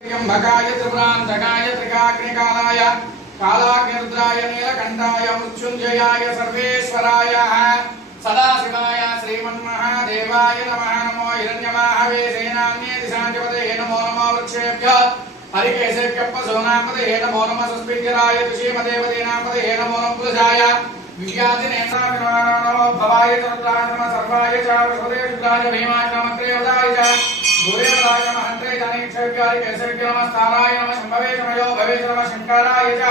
भगाय त्रिपुरान्तकाय त्रिकाग्निकालाय कालाग्निरुद्राय नीलकण्ठाय मृत्युञ्जयाय सर्वेश्वराय सदाशिवाय श्रीमन्महादेवाय नमः। नमो हिरण्यवाहवे सेनान्ये दिशाधिपतये नमो नमो वृक्षेभ्यः हरिकेशेभ्यः पशूनापतये नमो नमः। सुस्पीकराय तुषीमदेवदेनापतये नमो नमः। पुरुषाय विज्ञातिनेत्राय नमो भवाय चतुर्राय नमः। सर्वाय च वसुदेव शुक्लाय भीमाय नमः। त्रयोदाय च सूर्यवराय नमः। हन्त्रे जानेक्षेभ्याय केशवेभ्यो नमः। स्थानाय नमः। शम्भवे नमो भवे नमः। शंकराय च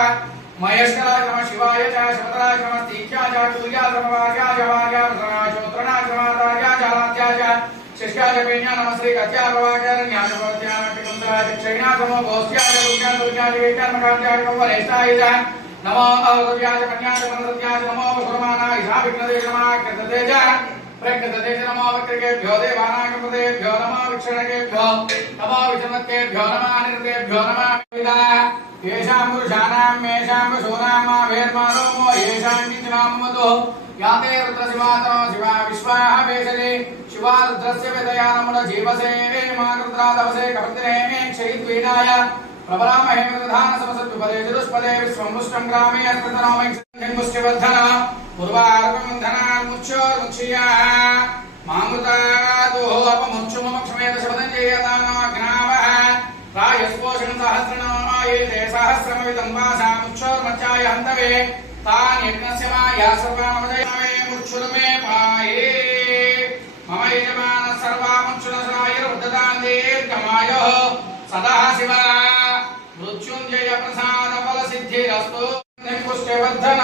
महेश्वराय नमः। शिवाय च शिवतराय नमः। तीक्ष्याय च तुल्याय नमः। वार्याय वार्याय नमः। चोत्रणाय नमः। राजाय जलाद्याय च शिष्याय पेण्याय नमः। श्री गत्याय प्रवाक्यारण्याय भवत्याय पितुन्द्राय क्षयणाय नमः। गोस्त्याय दुर्गाय दुर्गाय वेद्याय मकान्त्याय नमः। वरेष्ठाय च नमो अवद्याय कन्याय मनसत्याय नमो सुरमानाय साविघ्नदे नमः। कृतदे च प्रकृतदे नमो वक्रेभ्यो देवानागमदेभ्यो नमः। विक्षणकेभ्यो नमो विचमत्केभ्यो नमः। अनिरुद्धेभ्यो नमः। येषां पुरुषाणां मेषां पशूनामावेर्मानो मो येषां किञ्चिनामतो याते रुद्रशिवातनो शिवा विश्वाः वेशले शिवा रुद्रस्य वेदया नमो जीवसे मातृद्रादवसे कपर्दिने क्षयिद्वीनाय प्रबलामहे प्रधान समसद्विपदे चतुष्पदे विश्वमुष्टं ग्रामे अस्मृतनोमैक्षमुष्टिवर्धन पूर्वार्कमन्धनान्मुच्योर्मुक्षीया मामृतादो अपमुक्षुमक्षमेत शपदञ्जयतानाग्नावः रायस्पोषणं सहस्रनामायेते सहस्रमविदं वासामुक्षोर्मच्चाय हन्तवे तान् यज्ञस्य माया सर्वामदयामे मुक्षुर्मे पाये मम यजमानः सर्वामुक्षुरसायुर्ददान् दीर्घमायुः सदा शिवा मृत्युंजय प्रसाद फल सिद्धिरस्तु। पुष्टिवर्धन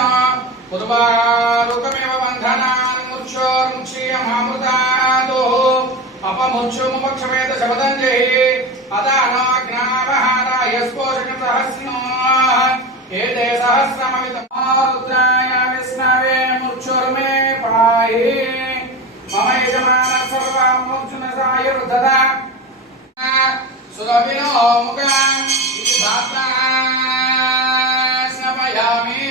पूर्वारुकमेव बन्धनान् मुक्षोर्मुक्षीयमामृतादोः अपमुक्षुमुपक्षमेत शपदञ्जयः अदानाग्नावहाराय स्पोषकं सहस्रिणोः एते सहस्रमवितमारुद्राय विष्णवे मुक्षुर्मे पाहि मम यजमानः सर्वामुक्षुनसायुर्ददा सुरभिनो मुखां धात्रा स्नपयामि।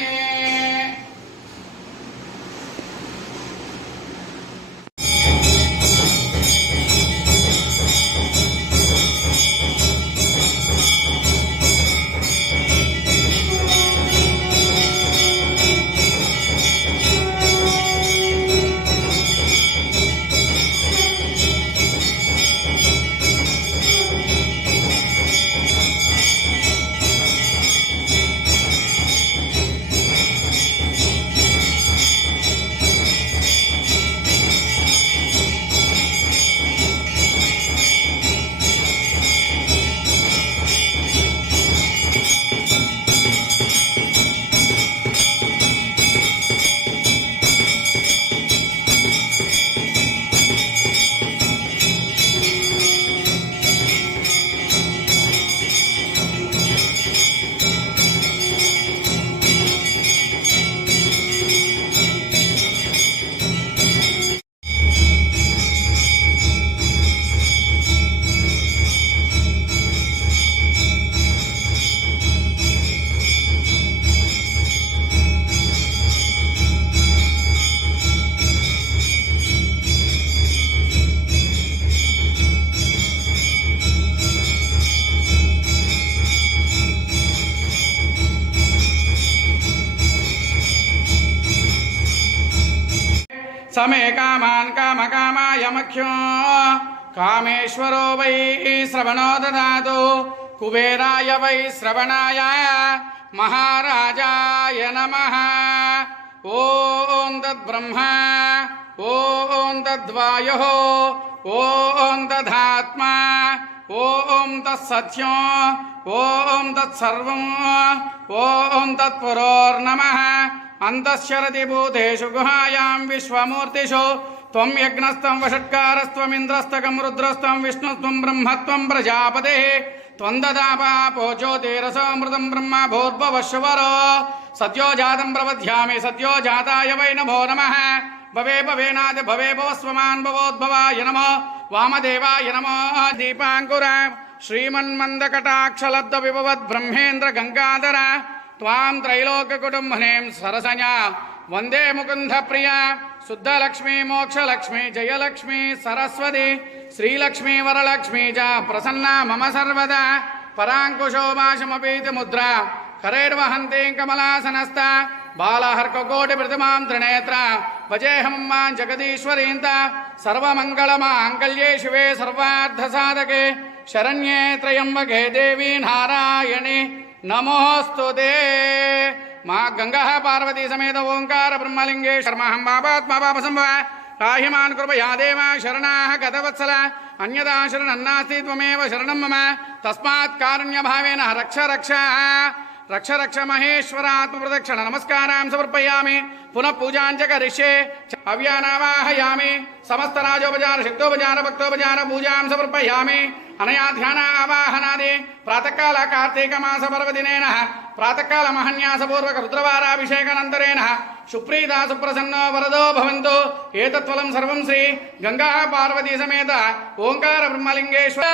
समे कामान् कामकामाय मख्यो कामेश्वरो वै श्रवणो ददातु कुबेराय वै श्रवणाय महाराजाय नमः। ॐ तद्ब्रह्मा ॐ तद्वायुः ॐ तदात्मा ॐ तत्सत्यो ॐ तत्सर्वम् ॐ तत्पुरोर्नमः। अंतश्चरति भूतेषु गुहायां विश्वमूर्तिषु त्वं यज्ञस्त्वं वषट्कारस्त्वमिन्द्रस्तकं रुद्रस्त्वं विष्णुस्त्वं ब्रह्मत्वं प्रजापतिः त्वं ददापापो ज्योतिरसोऽमृतं ब्रह्म भूर्भुवस्सुवरो सद्यो जातं प्रवध्यामि सद्यो जाताय वै नमो नमः। भवे भवेनादि भवे भवस्वमान् भवोद्भवाय नमः। वामदेवाय नमः। दीपाङ्कुर श्रीमन्मन्दकटाक्षलब्धविभवद् ब्रह्मेन्द्र गंगाधर त्वां त्रैलोक्यकुटुम्बनीं सरसञ्ज्ञा वंदे मुकुंद प्रिया शुद्धलक्ष्मी मोक्षलक्ष्मी जयलक्ष्मी सरस्वती श्रीलक्ष्मी वरलक्ष्मी च प्रसन्ना मम सर्वदा पराङ्कुशोभाषमपीति मुद्रा करैर्वहन्तीं कमलासनस्थ बालहर्ककोटिप्रतिमां त्रिनेत्र भजेऽहं मां जगदीश्वरीन्त सर्वमङ्गलमाङ्गल्ये शिवे सर्वार्थसाधके शरण्ये त्र्यम्बके देवी नारायणि नमोऽस्तुते। मां गंगा पार्वती समेत ओंकार ब्रह्मलिंगेश्वर महं बाबात्मा बाबसंभव राहिमान् कृपया देव शरणाः गतवत्सल अन्यदा शरणन्नास्ति त्वमेव शरणं मम तस्मात् कारुण्यभावेन रक्ष रक्ष रक्ष रक्ष महेश्वरात्मप्रदक्षिण नमस्कारां समर्पयामि पुनः पूजां च करिष्ये हव्यानावाहयामि समस्त राजोपचार शक्तोपचार भक्तोपचार पूजां समर्पयामि अनया ध्यान आवाहनादि प्रातःकाल कार्तीक मास पर्वदिनेन प्रातःकाल महन्यासपूर्वक रुद्रवाराभिषेकानन्तरेण सुप्रीता सुप्रसन्नो वरदो भवन्तु एतत्फलं सर्वं श्री गंगा पार्वती समेत ओंकार ब्रह्मलिंगेश्वर